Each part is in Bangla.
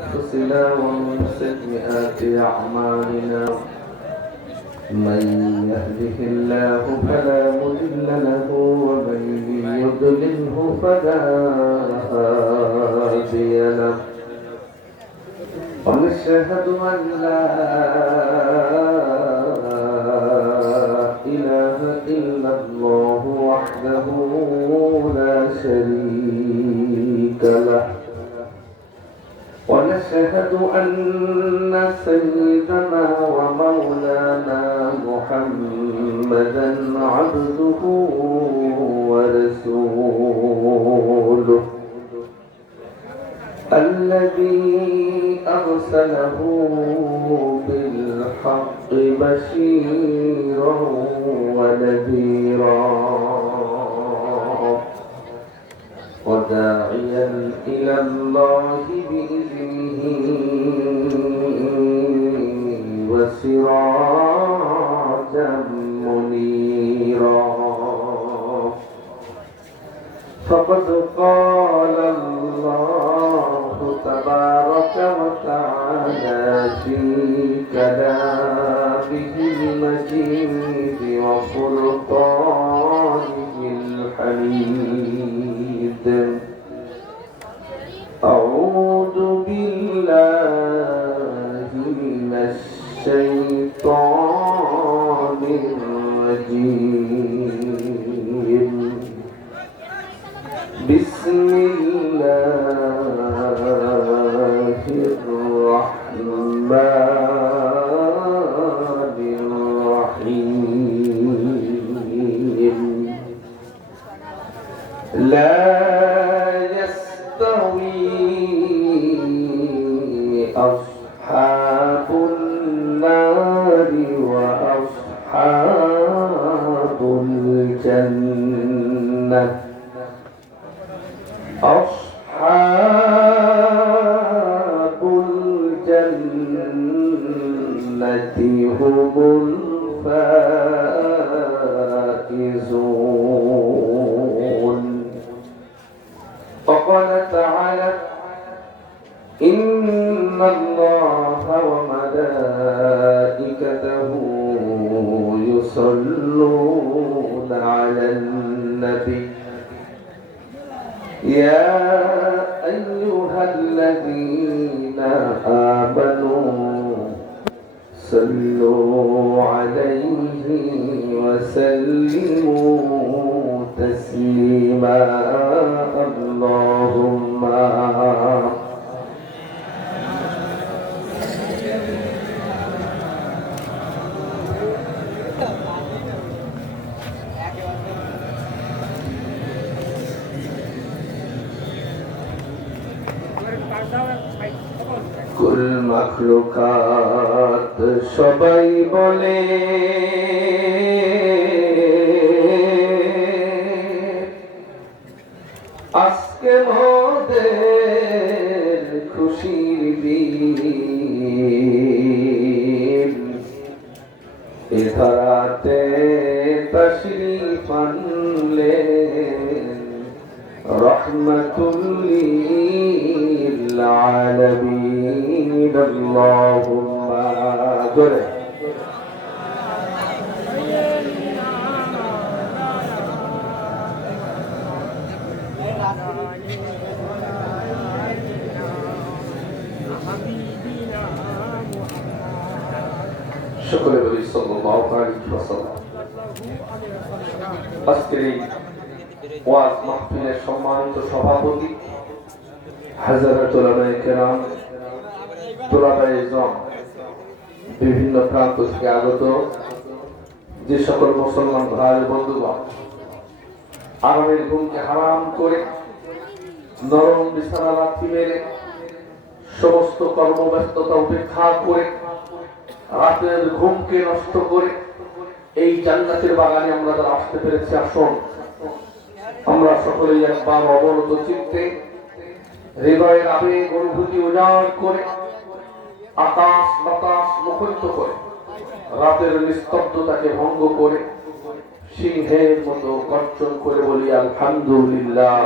أنفسنا ومن سيئات أعمالنا من يهده الله فلا مضل له ومن يضلله فلا هادي له ونشهد أن لا إله إلا الله وحده لا شريك له ونشهد أن سيدنا ومولانا محمدا عبده ورسوله الذي أرسله بالحق بشيرا ونذيرا وداعيا إلى الله بإذنه وسراجا منيرا فقد قال الله تبارك وتعالى في كلامه المجيد وفرقانه الحميد أعوذ بالله من الشيطان الرجيم بسم الله الرحمن الرحيم لا يستوي أصحاب النار وأصحاب الجنة أصحاب الجنة هم الفائزون وقال تعالى إن الله وملائكته يصلون على النبي يا أيها الذين آمنوا صلوا عليه وسلموا تسليما اللهم কুল মাখলুকাত সবাই বলে আজকে মোদের খুশির দিন এ ধরাতে তশরিফ আনলেন রহমাতুল লিল আলামিন আল্লাহুম্মা জোরে সকলে বলি সাল্লাল্লাহু আলাইহি ওয়াসাল্লাম। আজকের এই ওয়াজ মাহফিলের সম্মানিত সভাপতি হযরত উলামায়ে কেরাম, তুলাবায়ে ইলম, বিভিন্ন প্রান্ত থেকে আগত যে সকল মুসলমান ভাই বন্ধুগণ, আরামের ঘুমকে হারাম করে নরম বিছানা লাথি মেরে সমস্ত কর্মব্যস্ততা উপেক্ষা করে রাতের ঘুমকে নষ্ট করে এই জান্নাতের বাগানে আমরা যারা আসতে পেরেছি, আসুন আমরা সকলেই একবার অবনত চিত্তে হৃদয়ের আবেগ অনুভূতি উজাড় করে আকাশ বাতাস মুখরিত করে রাতের নিস্তব্ধতাকে ভঙ্গ করে সিংহের মতো গর্জন করে বলি আলহামদুলিল্লাহ।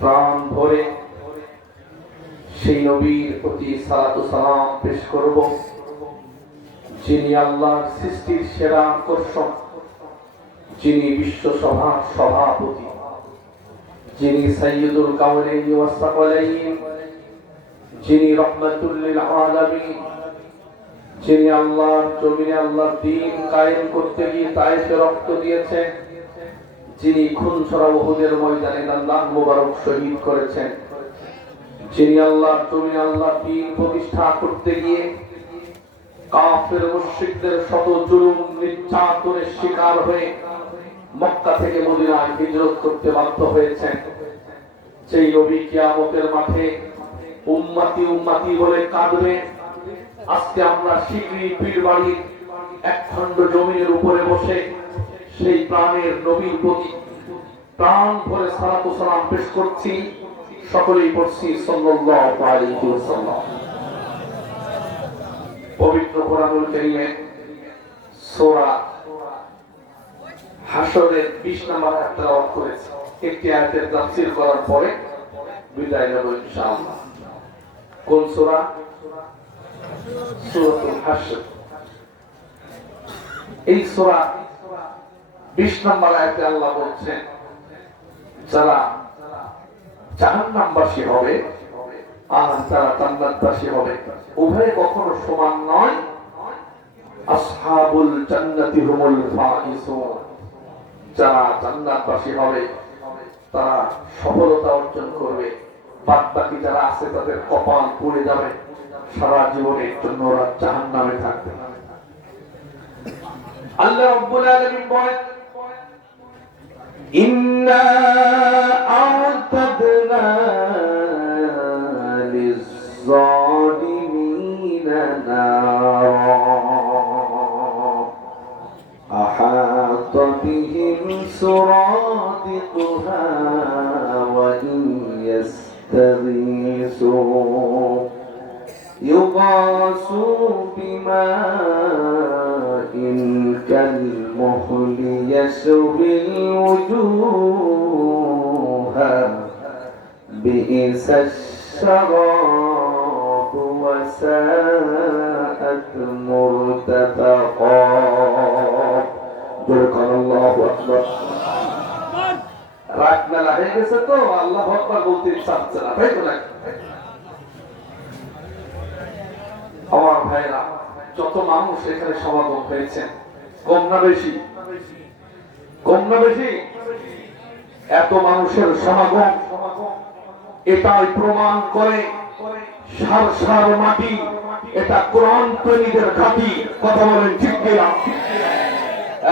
প্রাণ ভরে সেই নবীর প্রতি সালাত ও সালাম পেশ করব, যিনি আল্লাহর সৃষ্টির সেরা আকর্ষণ, যিনি বিশ্ব সভার সভাপতি, যিনি সাইয়্যিদুল কাউনাইন ওয়াস সাকালাইন, যিনি রাহমাতুল লিল আলামিন, যিনি আল্লাহর জমিনে আল্লাহর দ্বীন কায়েম করতে গিয়ে তায়েফে রক্ত দিয়েছেন, যিনি খুনসরা উহুদের ময়দানে তার লাশ মোবারক শহীদ করেছেন, যিনি আল্লাহর জমিনে আল্লাহর দ্বীন প্রতিষ্ঠা করতে গিয়ে কাফের মুশরিকদের শত জুলুম নির্যাতনের শিকার হয়ে মক্কা থেকে মদিনায় হিজরত করতে বাধ্য হয়েছেন, সেই নবী কিয়ামতের মাঠে উম্মতি উম্মতি বলে কাঁদবে। আজকে আমরা শিগগিরই পীরবাড়ির একখণ্ড জমিনের উপরে বসে সেই প্রাণের নবীর প্রতি প্রাণ ভরে সালাত ও সালাম পেশ করছি। সকলেই পড়ছি সাল্লাল্লাহু আলাইহি ওয়াসাল্লাম। পবিত্র কোরআনুল কারীমে সূরা হাশরের 20 নম্বর আয়াত তেলাওয়াত করেছি। একটি আয়াতের তাফসীর করার পরে বিদায় নেব ইনশাআল্লাহ। কোন সূরা? সূরাতুল হাশর। এই সূরা 20 নম্বর আয়াতে আল্লাহ বলছেন, যারা জাহান্নামবাসী হবে আর যারা জান্নাতবাসী হবে উভয়ে কখনো সমান নয়। আসহাবুল জান্নাতি হুমুল ফাইজুন, যারা জান্নাতবাসী হবে তারা সফলতা অর্জন করবে, বাদ বাকি যারা আছে তাদের কপাল পুড়ে যাবে, সারা জীবনের জন্য ওরা জাহান্নামে থাকবে। আল্লাহ রাব্বুল আলামিন বলেন, ইন্না আ'তাদনা লিয-যালিমিনা নারা আহাতা বিহিম সুরাদিকুহা ওয়া ইন ইয়াস্তাগীসু ইউগাসু বিমাইন كالمهل يشوي الوجوه بئس الشراب وساءت مرتفقا قال الله أكبر। রাত মেলা হয়ে গেছে তো আল্লাহু আকবার বলতে চাচ্ছে না, তাই তো নাকি? আমার ভাইরা, যত মানুষ এখানে সমাগম হয়েছেন, কম না বেশি? কম না বেশি? এত মানুষের সমাগম এটাই প্রমাণ করে সার সার মাটি এটা কোরআন প্রেমীদের ঘাঁটি। কথা বলেন ঠিক কিনা?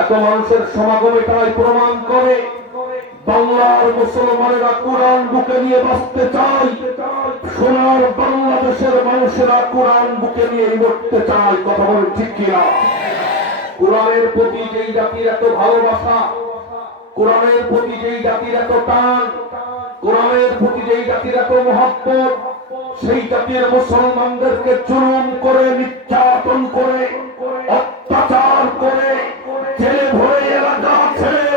এত মানুষের সমাগম এটাই প্রমাণ করে বাংলার মুসলমানেরা কোরআন বুকে নিয়ে বাঁচতে চায়, সোনার বাংলাদেশের মানুষেরা কোরআন বুকে নিয়ে মরতে চায়। কথা বলেন ঠিক কিনা? কোরআনের প্রতি যেই জাতির এত ভালোবাসা, কোরআনের প্রতি যেই জাতির এত টান, কোরআনের প্রতি যেই জাতির এত মহব্বত, সেই জাতির মুসলমানদেরকে জুলুম করে, নির্যাতন করে, অত্যাচার করে, জেলে ভরে এলাকা ছেড়ে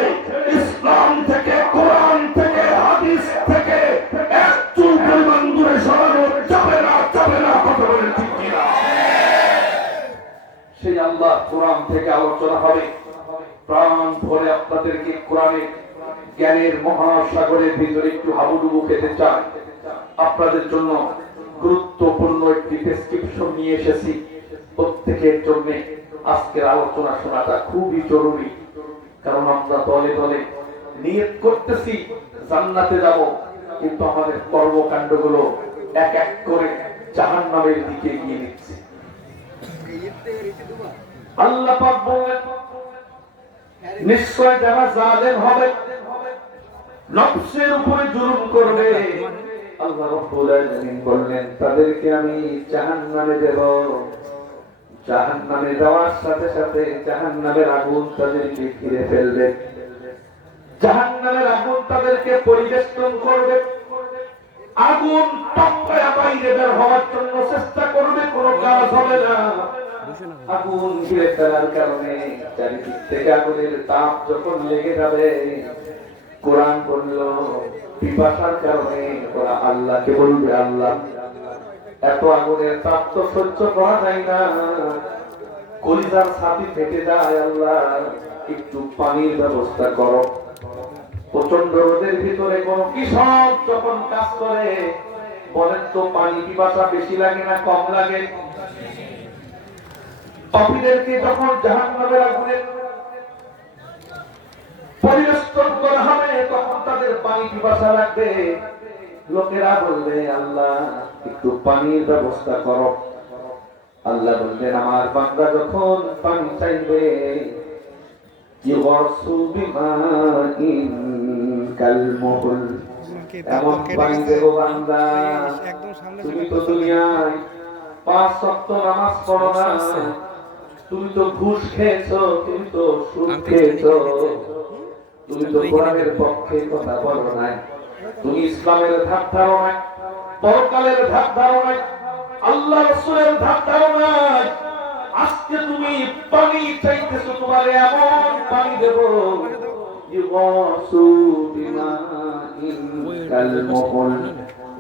ইসলাম থেকে, কোরআন থেকে, হাদিস থেকে এক চুল পরিমাণ দূরে সরানো যাবে না, যাবে না। কথা বলেন ঠিক কিনা? সেই আল্লাহ কোরআন থেকে আলোচনা হবে। প্রাণ ভরে আপনাদেরকে কোরআনের জ্ঞানের মহাসাগরের ভিতরে একটু হাবুডুবু খেতে চাই। আপনাদের জন্য গুরুত্বপূর্ণ একটি ডেসক্রিপশন নিয়ে এসেছি। প্রত্যেকের জন্য আজকের আলোচনা শোনাটা খুবই জরুরি, কারণ আমরা দলে দলে নিয়ত করতেছি জান্নাতে যাব, কিন্তু আমাদের কর্মকাণ্ডগুলো এক এক করে জাহান্নামের দিকে এগিয়ে নিচ্ছে। আল্লাহ পাক বলেন, নিশ্চয় যারা জালেম হবে, নফসের উপরে জুলুম করবে, আল্লাহ রাব্বুল আলামিন বললেন তাদেরকে আমি জাহান্নামে দেব। জাহান্নামে দেওয়ার সাথে সাথে জাহান্নামের আগুন তাদেরকে ঘিরে ফেলবে, জাহান্নামের আগুন তাদেরকে পরিবেষ্টন করবে, আগুন টপকায়া বাইরে বের হওয়ার জন্য চেষ্টা করবে, কোনো কাজ হবে না। আগুন ঘিরে ফেলার কারণে চারিদিক থেকে আগুনের তাপ যখন লেগে যাবে, কোরআন বলল পিপাসার কারণে ওরা আল্লাহকে বলবে, আল্লাহ এত আগুনের তাপ তো সহ্য করা যায় না, কলিজার ছাতি ফেটে যায়, আল্লাহ একটু পানির ব্যবস্থা করো। প্রচন্ড রোদের ভিতরে কোন কৃষক যখন কাজ করে, বলেন তো পানি পিপাসা বেশি লাগে না কম লাগে? পাপীদেরকে যখন জাহান্নামের আগুনে পরিবেষ্টন করা হবে, তখন তাদের পানি পিপাসা লাগবে। লোকেরা বলবে, আল্লাহ একটু পানির ব্যবস্থা করো। আল্লাহ বললেন, আমার বান্দা যখন পানি চাইবে, এমন পানি দেব, বান্দা তুমি তো দুনিয়ায় 5 ওয়াক্ত নামাজ পড়ো না, তুমি তো ঘুষ খেয়েছো, তুমি তো সুদ খেয়েছো, তুমি তো কোরআনের পক্ষে কথা বলো নাই, তুমি ইসলামের ধার ধারো নাই, পরকালের ধার ধারো নাই, আল্লাহ রাসূলের ধার ধারো নাই। আজকে তুমি পানি চাইতেছো, তোমার এমন পানি দেব,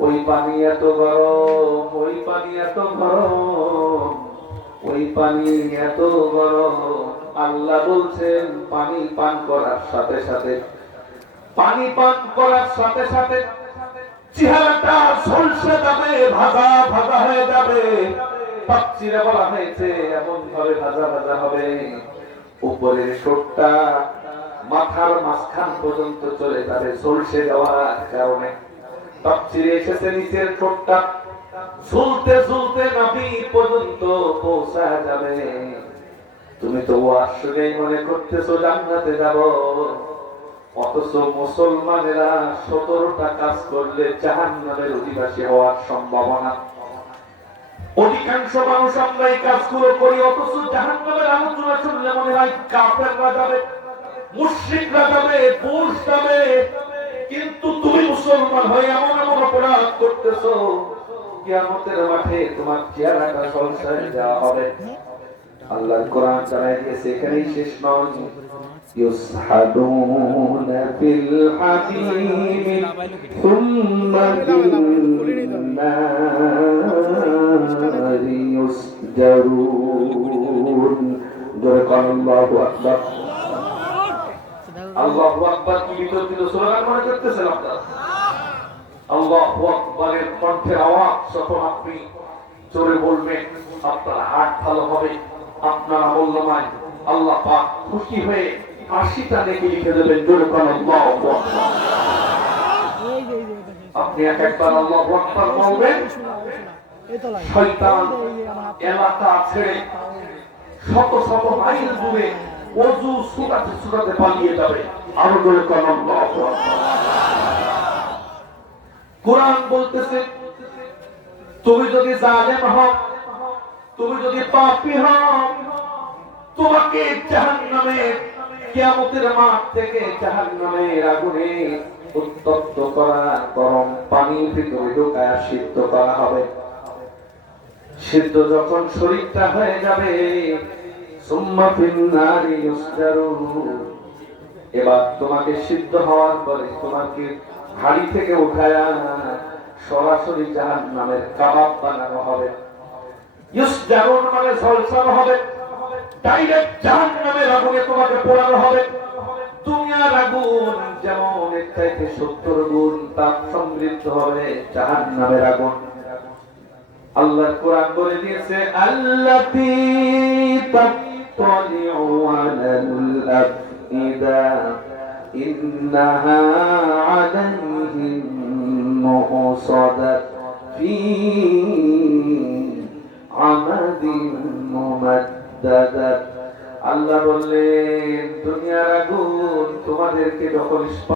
ওই পানি এত গরম, ওই পানি এত গরম, ওই পানি এত গরম। আল্লাহ বলছেন, পানি পান করার সাথে সাথে, পানি পান করার সাথে সাথে চেহারাটা ঝলসে যাবে, ভাজা ভাজা হয়ে যাবে। তাফসীরে বলা হয়েছে এমন ভাবে ভাজা ভাজা হবে, উপরের ঠোঁটটা মাথার মাঝখান পর্যন্ত চলে যাবে ঝলসে যাওয়ার কারণে। তাফসীরে এসেছে নিচের ঠোঁটটা ঝুলতে ঝুলতে নাভি পর্যন্ত পৌঁছা যাবে। তুমি তো আসলে মনে করতেছো জান্নাতে যাব, অথচ মুসলমানেরা 17টা কাজ করলে জাহান্নামের অধিবাসী হওয়ার সম্ভাবনা। অধিকাংশ মানুষ আমরা এই কাজগুলো করি, অথচ জাহান্নামের আলোচনা শুনলে মনে হয় কাফেররা যাবে, মুশরিকরা যাবে, পুরুষ যাবে। কিন্তু তুমি মুসলমান হয়ে এমন এমন অপরাধ করতেছো, কিয়ামতের মাঠে তোমার চেহারাটা ঝলসায় যাওয়া হবে। আল্লাহর কোরআন জানাই দিয়েছে, এখানেই শেষ নয়। ইউসহাদুনা ফিল হামিম সুম্মা ফিন্নারি ইউসজারুন। জোরে কোন আল্লাহু আকবার। আল্লাহু আকবার কি বিতর্কিত স্লোগান মনে করতেছেন আপনারা? আল্লাহু আকবারের কণ্ঠের আওয়াজ যখন আপনি জোরে বলবেন, আপনার হাত ভালো হবে, আপনার আমলনামায় আল্লাহ পাক খুশি হয়ে 80টা নেকি লিখে দেবেন। জোরে কোন আল্লাহু আকবার। আপনি একবার আল্লাহু আকবার বলবেন, শয়তান এলাকা ছেড়ে শত শত মাইল দূরে ওযু ছুটাতে ছুটাতে পালিয়ে যাবে। আরো জোরে কোন আল্লাহু আকবার। কোরআন বলতেছে, তুমি যদি জালেম হও, তুমি যদি পাপী হও, তোমাকে জাহান্নামে, কিয়ামতের মাঠ থেকে জাহান্নামের আগুনে উত্তপ্ত করা, গরম পানির ভিতরে ঢোকায় সিদ্ধ করা হবে। সিদ্ধ যখন শরীরটা হয়ে যাবে, সুম্মা ফিন্নারি ইউসজারুন। এবার তোমাকে সিদ্ধ হওয়ার পরে তোমাকে হাড়ি থেকে উঠায়া সরাসরি জাহান্নামের কাবাব বানানো হবে। ইউসজারুন মানে ঝলসানো হবে, ডাইরেক্ট জাহান্নামের আগুনে তোমাকে পোড়ানো হবে। দুনিয়ার আগুন যেমন এর চাইতে 70 গুণ তাপ সমৃদ্ধ হবে জাহান্নামের আগুন। আল্লাহ কোরআন বলে দিয়েছে, আল্লাতী তাত্তালিউ আলাল আফইদা ইন্নাহা আলাইহিম মুসাদাত ফি আমাদিন মুমাদ্দাদাত। আল্লাহ বললেন, দুনিয়ার আগুন তোমাদেরকে যখন